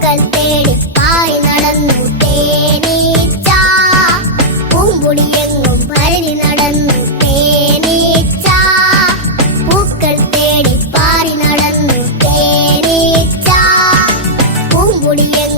പൂക്കൾ തേടി പാറി നടന്നു തേനീച്ച. പൂമ്പൊടിയെങ്ങും പരതി നടന്നു തേനീച്ച. പൂക്കൾ തേടി പാറി നടന്നു തേനീച്ച. പൂമ്പൊടിയെങ്ങും